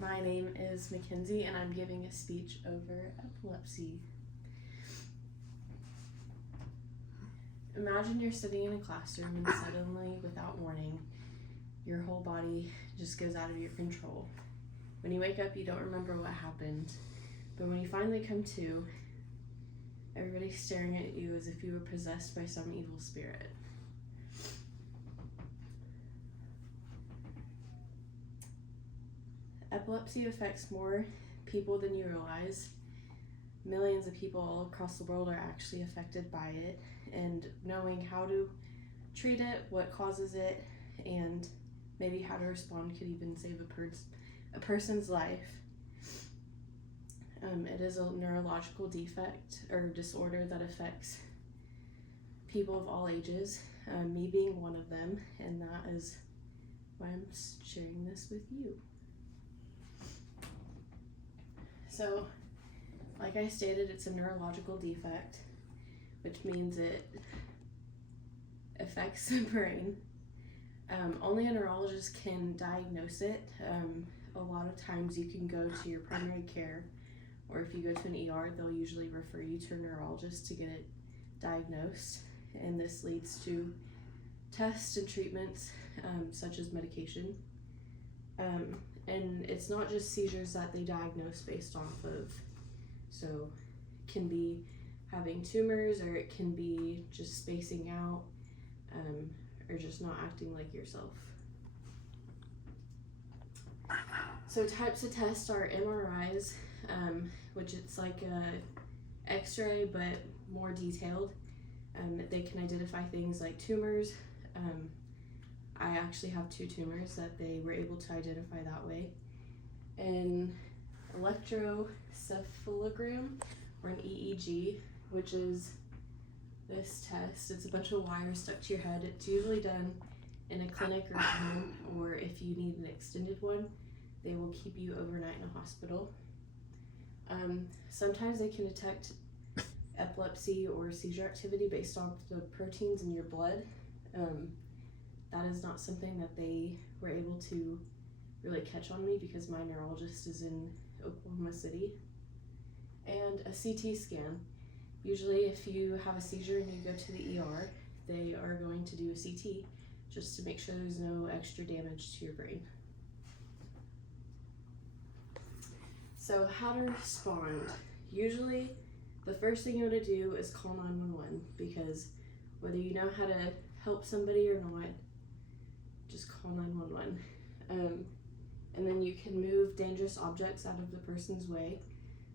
My name is Mackenzie, and I'm giving a speech over epilepsy. Imagine you're sitting in a classroom and suddenly, without warning, your whole body just goes out of your control. When you wake up, you don't remember what happened, but when you finally come to, everybody's staring at you as if you were possessed by some evil spirit. Epilepsy affects more people than you realize. Millions of people all across the world are actually affected by it, and knowing how to treat it, what causes it, and maybe how to respond could even save a person's life. It is a neurological defect or disorder that affects people of all ages, me being one of them, and that is why I'm sharing this with you. So, like I stated, it's a neurological defect, which means it affects the brain. Only a neurologist can diagnose it. A lot of times you can go to your primary care, or if you go to an ER, they'll usually refer you to a neurologist to get it diagnosed. And this leads to tests and treatments, such as medication. And it's not just seizures that they diagnose based off of. So it can be having tumors, or it can be just spacing out, or just not acting like yourself. So types of tests are MRIs, which it's like a X-ray but more detailed. They can identify things like tumors. I actually have 2 tumors that they were able to identify that way. And electroencephalogram, or an EEG, which is this test. It's a bunch of wires stuck to your head. It's usually done in a clinic or home, or if you need an extended one, they will keep you overnight in a hospital. Sometimes they can detect epilepsy or seizure activity based off the proteins in your blood. That is not something that they were able to really catch on me because my neurologist is in Oklahoma City. And a CT scan. Usually if you have a seizure and you go to the ER, they are going to do a CT just to make sure there's no extra damage to your brain. So how to respond. Usually the first thing you want to do is call 911, because whether you know how to help somebody or not, just call 911. And then you can move dangerous objects out of the person's way.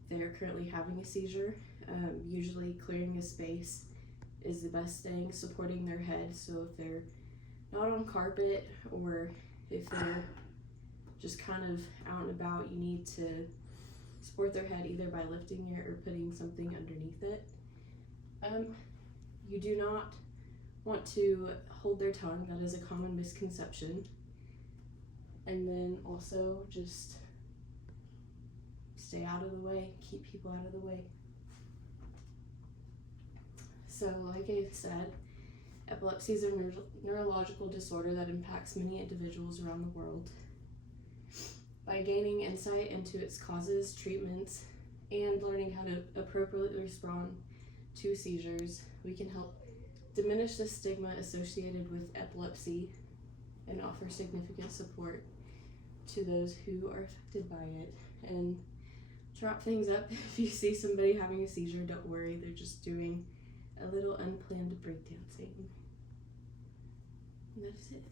If they're currently having a seizure, usually clearing a space is the best thing, supporting their head. So if they're not on carpet, or if they're just kind of out and about, you need to support their head either by lifting it or putting something underneath it. You do not want to hold their tongue. That is a common misconception. And then also just stay out of the way, keep people out of the way. So like I said, epilepsy is a neurological disorder that impacts many individuals around the world. By gaining insight into its causes, treatments, and learning how to appropriately respond to seizures, we can help diminish the stigma associated with epilepsy and offer significant support to those who are affected by it. And to wrap things up, if you see somebody having a seizure, don't worry, they're just doing a little unplanned breakdancing. And that's it.